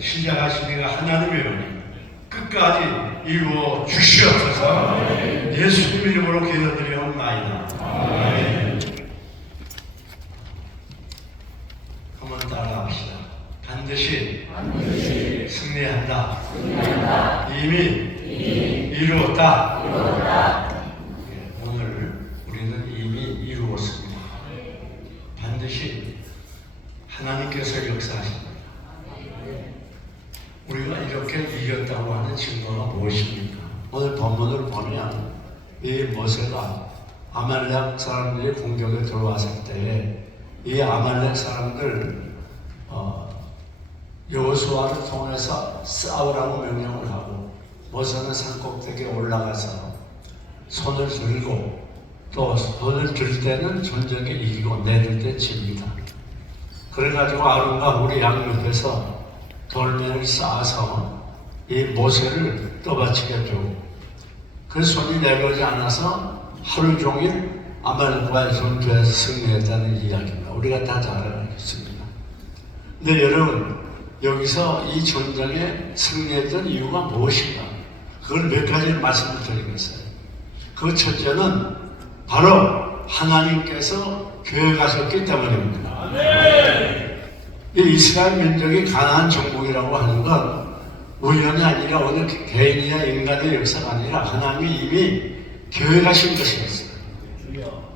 시작하시니까 하나님이여 끝까지 이루어 주시옵소서. 예수님 이름으로 기도드리옵나이다. 아멘. 한번 따라합시다. 반드시 승리한다. 이미 이루었다. 오늘 우리는 이미 이루었습니다. 반드시 하나님께서 역사하십니다. 우리가 이렇게 이겼다고 하는 증거가 무엇입니까? 오늘 본문을 보면 이 모세가 아말렉 사람들이 공격에 들어왔을 때에 이 아말렉 사람들 여호수아를 통해서 싸우라고 명령을 하고 모세는 산꼭대기에 올라가서 손을 들고 또 손을 들 때는 전쟁에 이기고 내릴 때 집니다. 그래가지고 아론과 우리 양옆에서 돌멩이를 쌓아서 이 모세를 떠받치게 두고 그 손이 내려오지 않아서 하루 종일 아말렉과의 전투에서 승리했다는 이야기입니다. 우리가 다 잘 알고 있습니다. 근데 여러분 여기서 이 전쟁에 승리했던 이유가 무엇인가? 그걸 몇 가지 말씀을 드리겠어요. 그 첫째는 바로 하나님께서 계획하셨기 때문입니다. 이 이스라엘 민족이 가나안 정복이라고 하는 건 우연이 아니라 어느 개인이나 인간의 역사가 아니라 하나님이 이미 계획하신 것이었어요.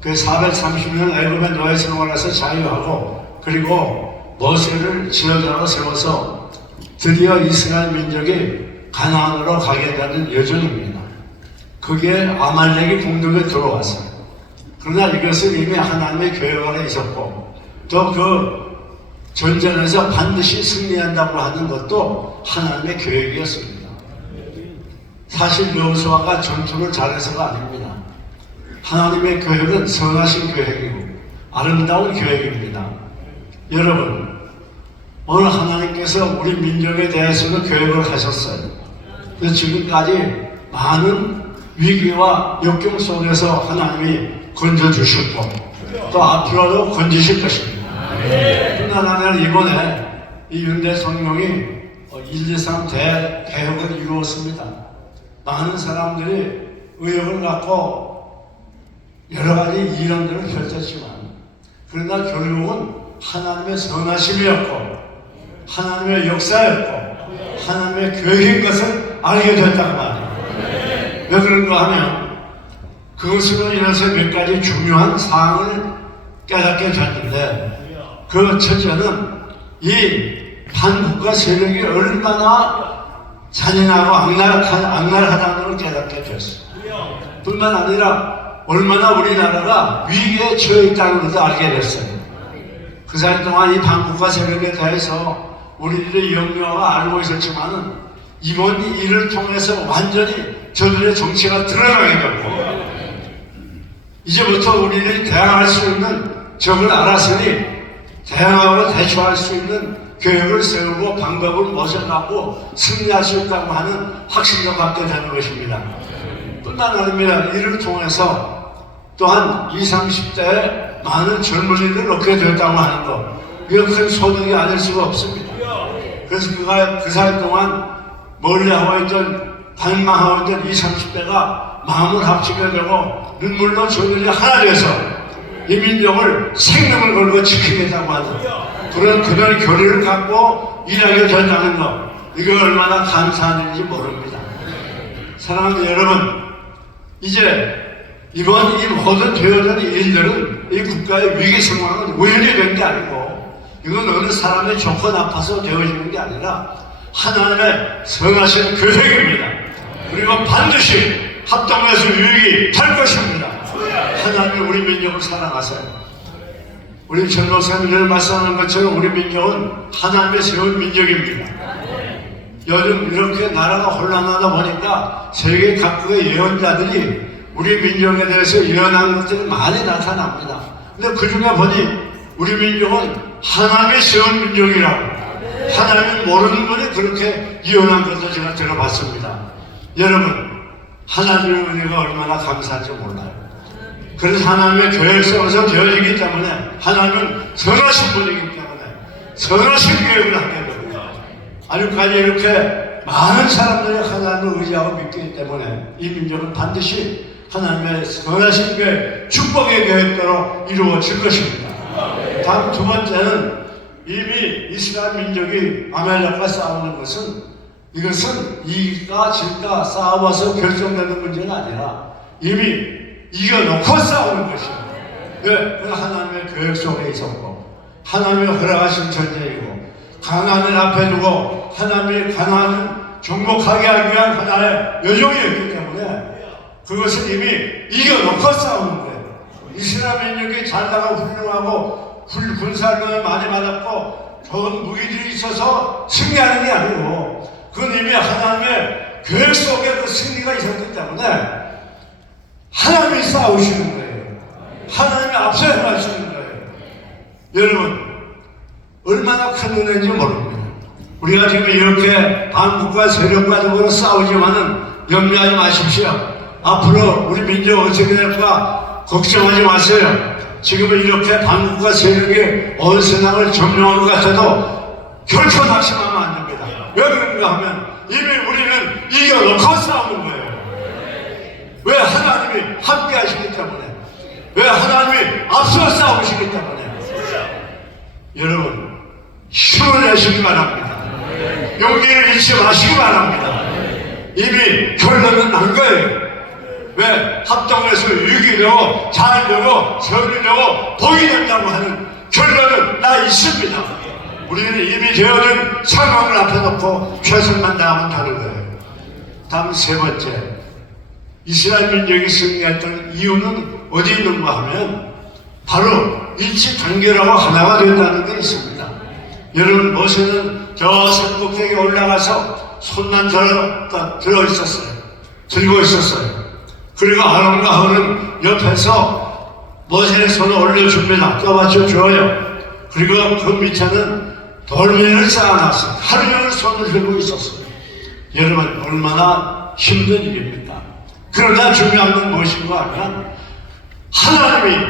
그 430년 애굽의 노예 생활에서 자유하고 그리고 모세를 지도자로 세워서 드디어 이스라엘 민족이 가나안으로 가게 되는 여정입니다. 그게 아말렉이 공격에 들어왔어요. 그러나 이것은 이미 하나님의 계획 안에 있었고 또 그 전쟁에서 반드시 승리한다고 하는 것도 하나님의 계획이었습니다. 사실 여호수아가 전투를 잘해서가 아닙니다. 하나님의 계획은 선하신 계획이고 아름다운 계획입니다. 여러분 오늘 하나님께서 우리 민족에 대해서도 계획을 하셨어요. 그래서 지금까지 많은 위기와 역경 속에서 하나님이 건져주셨고 또 앞으로도 건지실 것입니다. 뿐만 아니라 이번에 이 윤 대통령이 1, 2, 3 대개혁을 이루었습니다. 많은 사람들이 의욕을 갖고 여러 가지 이론들을 펼쳤지만 그러나 결국은 하나님의 선하심이었고 하나님의 역사였고 하나님의 계획인 것을 알게 됐단 말이에요. 왜 그런가 하면 그것으로 인해서 몇 가지 중요한 사항을 깨닫게 됐는데 그 첫째는 이 반국가 세력이 얼마나 잔인하고 악랄하다는 걸 깨닫게 됐어요. 뿐만 아니라 얼마나 우리나라가 위기에 처해 있다는 것도 알게 됐어요. 그 사이 동안 이 반국가 세력에 대해서 우리들의 영유아가 알고 있었지만은 이번 일을 통해서 완전히 저들의 정체가 드러나게 됐고 이제부터 우리들이 대항할 수 있는 적을 알았으니 대항하고 대처할 수 있는 계획을 세우고 방법을 모색하고 승리할 수 있다고 하는 확신을 갖게 되는 것입니다. 뿐만 아니라 이를 통해서 또한 20, 30대에 많은 젊은이들을 얻게 됐다고 하는 것, 이건 큰 소득이 아닐 수가 없습니다. 그래서 그 사이 동안 멀리하고 있던 방망하고 있던 20, 30대가 마음을 합치게 되고 눈물로 저들이 하나 돼서 이 민족을 생명을 걸고 지키겠다고 하는 그런 교리를 갖고 일하게 된다는 것, 이거 얼마나 감사한 일인지 모릅니다. 사랑하는 여러분, 이제 이번 이 모든 되어진 일들은 이 국가의 위기 상황은 우연히 된 게 아니고 이건 어느 사람의 조건 아파서 되어지는 게 아니라 하나님의 선하신 계획입니다. 그리고 반드시 합동해서 유익이 될 것입니다. 하나님 우리 민족을 사랑하세요. 우리 전 목사님들 말씀하는 것처럼 우리 민족은 하나님의 세운 민족입니다. 요즘 이렇게 나라가 혼란하다 보니까 세계 각국의 예언자들이 우리 민족에 대해서 예언한 것들이 많이 나타납니다. 근데 그 중에 보니 우리 민족은 하나님의 세운 민족이라고 하나님을 모르는 분이 그렇게 예언한 것도 제가 들어봤습니다. 여러분 하나님의 은혜가 얼마나 감사한지 몰라요. 그래서 하나님의 계획 속에서 되어지기 때문에 하나님은 선하신 분이기 때문에 선하신 계획을 하게 됩니다. 아직까지 이렇게 많은 사람들이 하나님을 의지하고 믿기 때문에 이 민족은 반드시 하나님의 선하신 계획, 축복의 계획대로 이루어질 것입니다. 다음 두 번째는 이미 이스라엘 민족이 아말렉과 싸우는 것은 이것은 이길까 질까 싸워서 결정되는 문제가 아니라 이미 이겨놓고 싸우는 것입니다. 왜? 그 하나님의 계획 속에 있었고 하나님의 허락하신 전쟁이고 가나안을 앞에 두고 하나님의 가나안을 정복하게 하기 위한 하나의 여정이었기 때문에 그것은 이미 이겨놓고 싸우는 거예요. 이스라엘 민족이 잘나가고 훌륭하고 군사력을 많이 받았고 좋은 무기들이 있어서 승리하는 게 아니고 그건 이미 하나님의 계획 속에 그 승리가 있었기 때문에 하나님이 싸우시는 거예요. 하나님이 앞서 행하시는 거예요. 여러분 얼마나 큰 은혜인지 모릅니다. 우리가 지금 이렇게 반국가 세력과 더불어 싸우지만은 염려하지 마십시오. 앞으로 우리 민족 어떻게 될까 걱정하지 마세요. 지금은 이렇게 반국가 세력이 온 세상을 점령한 것 같아도 결코 낙심하면 안 됩니다. 왜 그런가 하면 이미 우리는 이겨놓고 싸우는 거예요. 왜? 하나님이 함께 하시기 때문에. 왜? 하나님이 앞서 싸우시기 때문에. 여러분 힘을 내시기 바랍니다. 용기를 잃지 마시기 바랍니다. 이미 결론은 난 거예요. 왜? 합동해서 유기되고 잘되고 선이되고 복이 된다고 하는 결론은 나 있습니다. 우리는 이미 되어진 상황을 앞에 놓고 최선만 다하면 되는 거예요. 다음 세 번째, 이스라엘 민족이 승리했던 이유는 어디 있는가 하면 바로 일치 단결하고 하나가 된다는 게 있습니다. 여러분 모세는 저 산꼭대기에 올라가서 손만 들어 있었어요. 들고 있었어요. 그리고 아론과 홀은 옆에서 모세의 손을 올려줍니다. 떠받쳐 줘요. 그리고 그 밑에는 돌멩이를 쌓아놨어요. 하루 종일 손을 들고 있었어요. 여러분 얼마나 힘든 일입니까? 그러나 중요한 건 무엇인가 하면 하나님이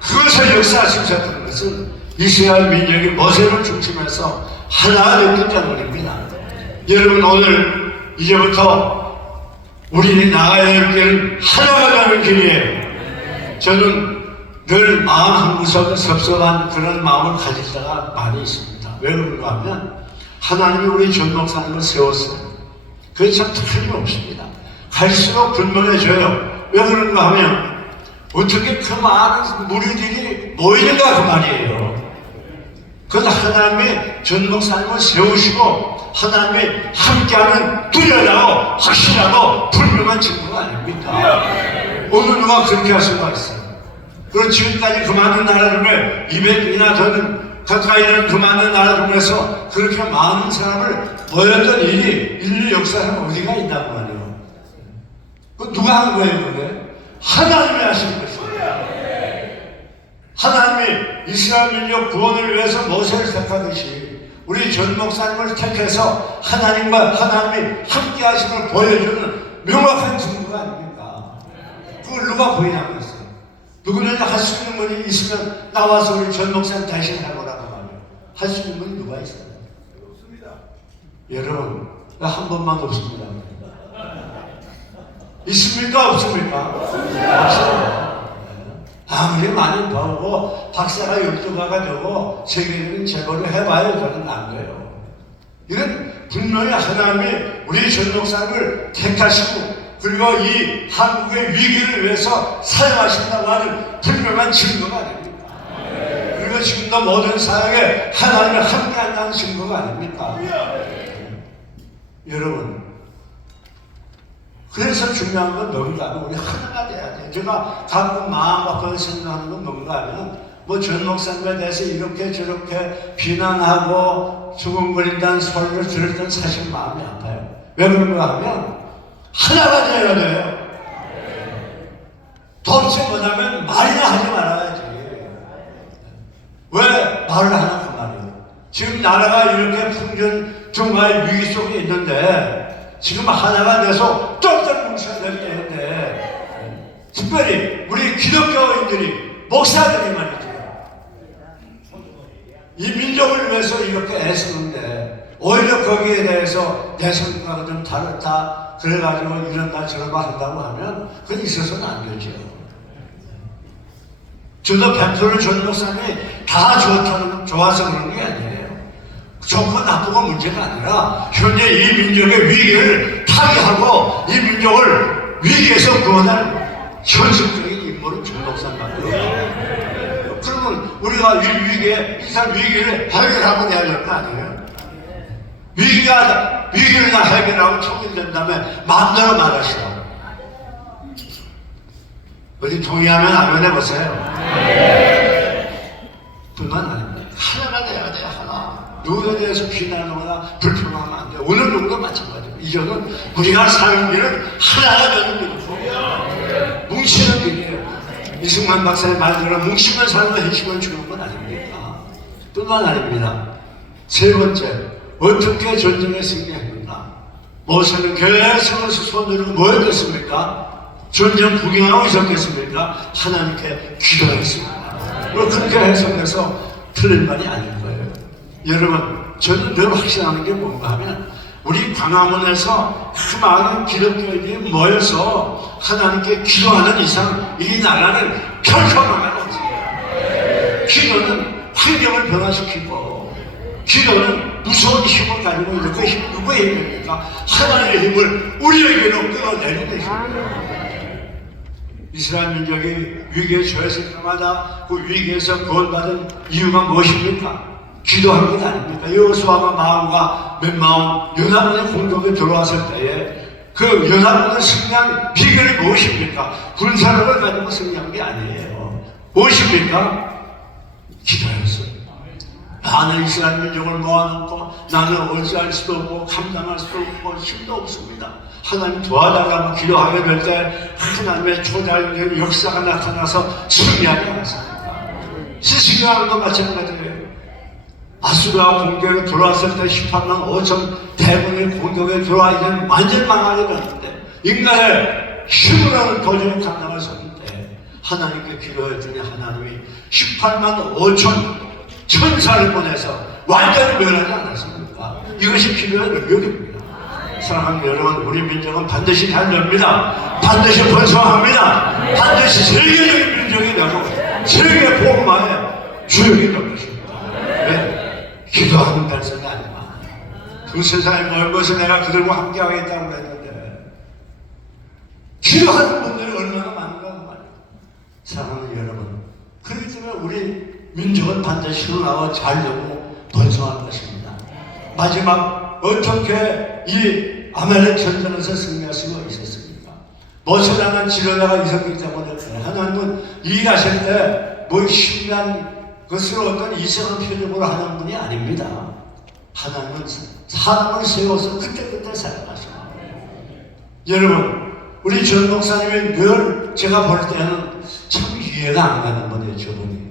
그것을 역사하셨다는 것은 이스라엘 민족이 모세를 중심해서 하나가 됐기 때문입니다. 여러분 오늘 이제부터 우리는 나가야 할 길은 하나가 가는 길이에요. 저는 늘 마음 한구석에 섭섭한 그런 마음을 가질 때가 많이 있습니다. 왜 그런가 하면 하나님이 우리 전목사님을 세웠어요. 그게 참 틀림없습니다. 갈수록 분명해져요. 왜 그런가 하면 어떻게 그 많은 무리들이 모이는가 그 말이에요. 그건 하나님이 전목사님을 세우시고 하나님이 함께하는 뚜렷하고 확실하고 분명한 증거가 아닙니까? 어느 누가 그렇게 할 수가 있어요. 그리고 지금까지 그 많은 나라 중에 200이나 되는 가까이 있는 그 많은 나라 중에서 그렇게 많은 사람을 모였던 일이 인류 역사에 어디가 있단 말이에요. 그 누가 한 거예요 그게? 하나님이 하신 것입니다. 하나님이 이스라엘 민족 구원을 위해서 모세를 택하듯이 우리 전 목사님을 택해서 하나님과 하나님이 함께 하심을 보여주는 명확한 증거가 아닙니까? 그걸 누가 보이냐면서요. 누구든지 할 수 있는 분이 있으면 나와서 우리 전 목사님 대신 해보라고 말이에요. 할 수 있는 분이 누가 있어요? 없습니다. 여러분 한 번만 없습니다. 있습니까? 없습니까? 없어요. 아무리 많이 배우고 박사가 12가가 되고 세계적인 재벌을 해봐요. 저는 안 돼요. 이건 분명히 하나님이 우리 전목사님을 택하시고 그리고 이 한국의 위기를 위해서 사용하신다고 하는 분명한 증거가 아닙니까? 그리고 지금도 모든 사역에 하나님이 함께한다는 증거가 아닙니까? 여러분 그래서 중요한 건 뭔가 하면 우리 하나가 돼야 돼. 제가 가끔 마음 바꿔서 생각하는 건 뭔가 하면 뭐 전 목사님에 대해서 이렇게 저렇게 비난하고 수군거린다는 소리를 들을 땐 사실 마음이 아파요. 왜 그런가 하면 하나가 돼야 돼요. 도대체 뭐냐면 말이나 하지 말아야지. 왜 말을 하나 그 말이에요. 지금 나라가 이렇게 풍전 중과의 위기 속에 있는데 지금 하나가 돼서 똘똘 뭉쳐야 되는데 특별히 우리 기독교인들이 목사들이 말이죠. 이 민족을 위해서 이렇게 애쓰는데 오히려 거기에 대해서 내 생각은 좀 다르다 그래가지고 이런다 저런다 한다고 하면 그건 있어서는 안 되죠. 저도 100% 전 목사님이 다 좋아서 그런 게 아니에요. 좋고 나쁘고 문제가 아니라 현재 이 민족의 위기를 타개하고 이 민족을 위기에서 구원할 현실적인 인물은 전 목사님밖에 없어요. 그러면 우리가 이 위기를 해결하고 내야 될 거 아니에요? 위기를 다 해결하고 통일된 다음에 마음대로 말하시오. 어디 동의하면 아멘 해보세요. 뿐만 아닙니다. 하나가 돼야 돼, 하나. 누구에 대해서 비난하거나 불평하면 안 돼. 오늘 누구도 마찬가지고. 이거는 우리가 사는 길은 하나가 되는 길이고, 뭉치는 길이에요. 이승만 박사의 말대로 뭉치면 살고 핵심은 죽는 건 아닙니까? 뿐만 아닙니다. 세 번째, 어떻게 전쟁에 승리했는가? 모세는 계속해서 손들고 뭐 했겠습니까? 전쟁 구경하고 있었겠습니까? 하나님께 기도했습니다. 그렇게 해석해서 틀린 말이 아닌 거예요. 여러분, 저는 늘 확신하는 게 뭔가 하면 우리 광화문에서 그 많은 기독교인이 모여서 하나님께 기도하는 이상 이 나라는 결코 망할 없습니다. 기도는 환경을 변화시키고 기도는 무서운 힘을 가지고 이렇게 누구의 힘입니까? 하나님의 힘을 우리에게로 끌어내는 것입니다. 이스라엘 민족이 위기에 처했을 때마다 그 위기에서 구원받은 이유가 무엇입니까? 기도한 것 아닙니까? 여호수아가 마음과 맨마음 연합군의 공격에 들어왔을 때에 그 연합군을 승리한 비결이 무엇입니까? 군사력을 가지고 승리한 게 아니에요. 무엇입니까? 기도였어요. 많은 이스라엘 민족을 모아놓고 나는 어찌할 수도 없고 감당할 수도 없고 힘도 없습니다. 하나님 도와달라고 기도하게 될 때 하나님의 초자연적인 역사가 나타나서 승리하게 하셨습니다. 시스기야도 마찬가지예요. 아수르와 공격에 들어왔을 때 18만 5천 대군의 공격에 들어와 이제 완전 망하게 됐는데 인간의 힘으로는 도저히 감당할 수 없는데 하나님께 기도했더니 하나님이 18만 5천 천사를 보내서 완전히 멸하지 않았습니까? 이것이 기도의 능력입니다. 사랑하는 여러분, 우리 민족은 반드시 달려옵니다. 반드시 번성합니다. 반드시 세계적인 민족이 되고 세계 복음화의 주역이 될 것입니다. 왜? 기도하는 달성이 아니라 그 세상에 모인 것을 내가 그들과 함께하겠다고 했는데 기도하는 분들이 얼마나 많은가 그 말이에요. 사랑하는 여러분, 그렇기 때문에 우리 민족은 반드시 일어나고 잘되고 번성할 것입니다. 마지막 어떻게 이 아말렉 전쟁에서 승리할 수가 있었습니까? 모세라는 지도자가 있었기 때문에 하나님은 일하실 때 뭐 신비한 것으로 어떤 이상한 표적으로 하는 분이 아닙니다. 하나님은 사람을 세워서 그때그때 사용하십니다. 여러분, 우리 전 목사님이 늘 제가 볼 때는 참 이해가 안 가는 분이에요. 저분이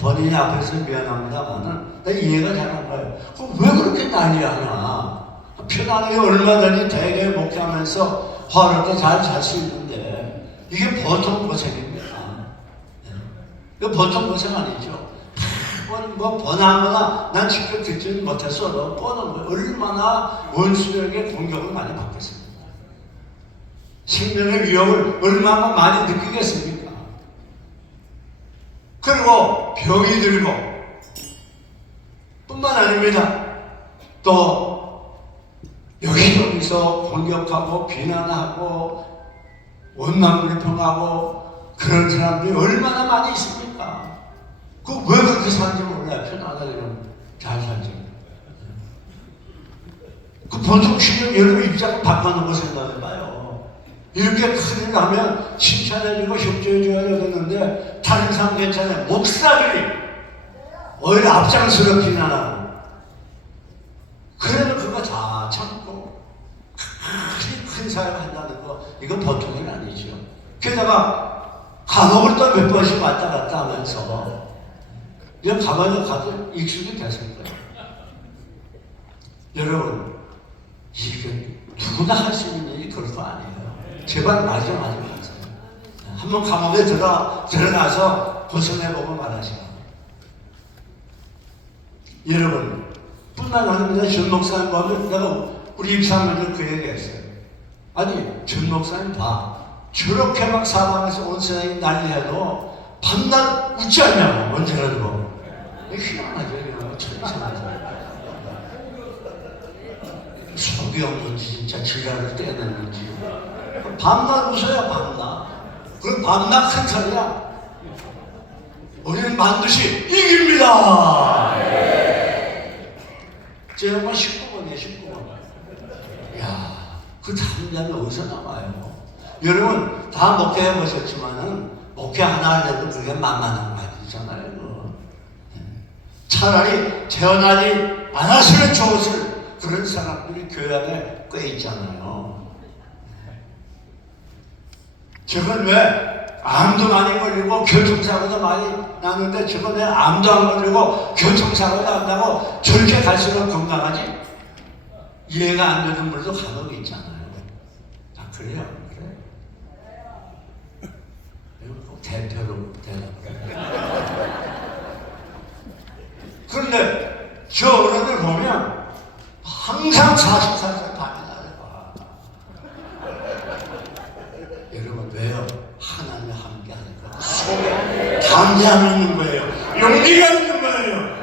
본인이 앞에서 미안합니다만은 나 이해가 잘 안 가요. 왜 그렇게 난리야 하냐? 편안하게 얼마든지 대개 목회하면서 화를 잘 잘 수 있는데 이게 보통 고생입니다. 이거 보통 고생 아니죠. 뭐 번하거나 난 직접 듣지는 못했어도 뻔한 거예요. 얼마나 원수에게 공격을 많이 받겠습니까? 생명의 위협을 얼마나 많이 느끼겠습니까? 그리고 병이 들고 뿐만 아닙니다. 또 여기저기서 공격하고 비난하고 원망불평하고 그런 사람들이 얼마나 많이 있습니까? 왜 그렇게 사는지 몰라요. 편안하게 좀 잘 살지. 보통 신경 여러분 입장을 바꿔놓고 생각해봐요. 이렇게 큰일 나면 칭찬해주고 협조해줘야 되겠는데 다른 사람 괜찮아요. 목사들이 오히려 앞장서서 비난하고 그래도 그거 다 참고 큰 사역을 한다는 거 이건 보통 일 아니죠. 게다가 감옥을 또 몇 번씩 왔다 갔다 하면서 이건 가만히 가도 익숙이 됐을 거예요. 여러분, 이게 누구나 할 수 있는 일이 그런 거 아니에요. 제발 마지막 하세요. 한번 감옥에 들어가서 고생해보고 말하시라. 여러분, 뿐만 뿐만 아니라 전 목사님과 내가 우리 입사하면서 그 얘기했어요. 아니 전 목사님 봐. 저렇게 막 사방에서 온 세상이 난리해도 밤낮 웃지 않냐고 언제라도. 희한하죠. 참 이상하죠. 속이 없는지 진짜 지랄을 떼냈는지 밤낮 웃어야 밤낮. 그럼 밤낮 큰 소리야. 우리는 반드시 이깁니다. 제 양반 19번이에요 19번. 이야 그 담대함이 어디서 나와요? 여러분 다 목회해 보셨지만은 목회 하나 하려고 그게 만만한 말이잖아요. 차라리 태어나지 않았으면 좋았을 그런 사람들이 교회 안에 꽤 있잖아요. 저건 왜 암도 많이 걸리고 교통사고도 많이 나는데 저건 왜 암도 안 걸리고 교통사고도 안 나고 저렇게 갈수록 건강하지? 이해가 안 되는 분도 간혹 있잖아요. 아 그래요? 그래? 이거 꼭 대표로 대답을. 그런데 저 어른들 보면 항상 44살 밤이 나요. 여러분 왜요? 하나님과 함께 하니까 속에 담대함이 있는 거예요. 용기가 있는 거예요.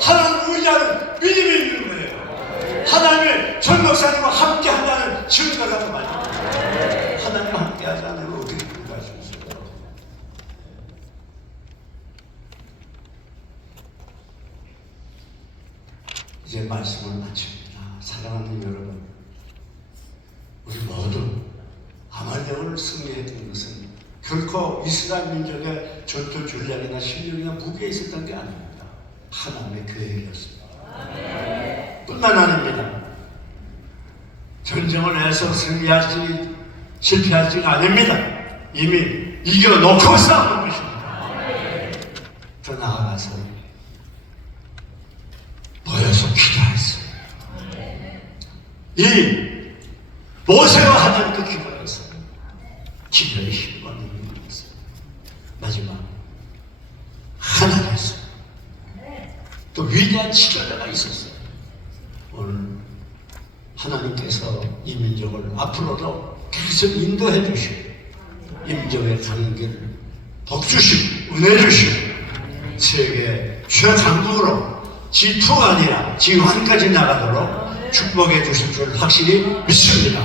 하나님 의지하는 믿음이 있는 거예요. 하나님의 전 목사님과 함께 한다는 증거라고 말입니다. 하나님과 함께 하지 않으면 어떻게 그렇게 할 수 있어요? 이제 말씀을 마칩니다. 사랑하는 여러분, 우리 모두 아말렉을 승리했던 것은 결코 이스라엘 민족의 전투 전략이나 실력이나 무기에 있었던 게 아닙니다. 하나님의 계획이었습니다. 뿐만 아닙니다. 전쟁을 해서 승리할지 실패할지가 아닙니다. 이미 이겨놓고 싸우는 것입니다. 더 나아가서 모여서 기도했어요. 이 모세와 하나님께 기도했어요. 기도의 힘을 얻는 것을 마지막 하나님께서 또 위대한 지도자가 있었어요. 오늘 하나님께서 이 민족을 앞으로도 계속 인도해 주시고 이 민족의 가는 길을 복 주시고 은혜 주시고 세계 최강국으로 G2가 아니라 G1까지 나가도록 축복해 주실 줄 확실히 믿습니다.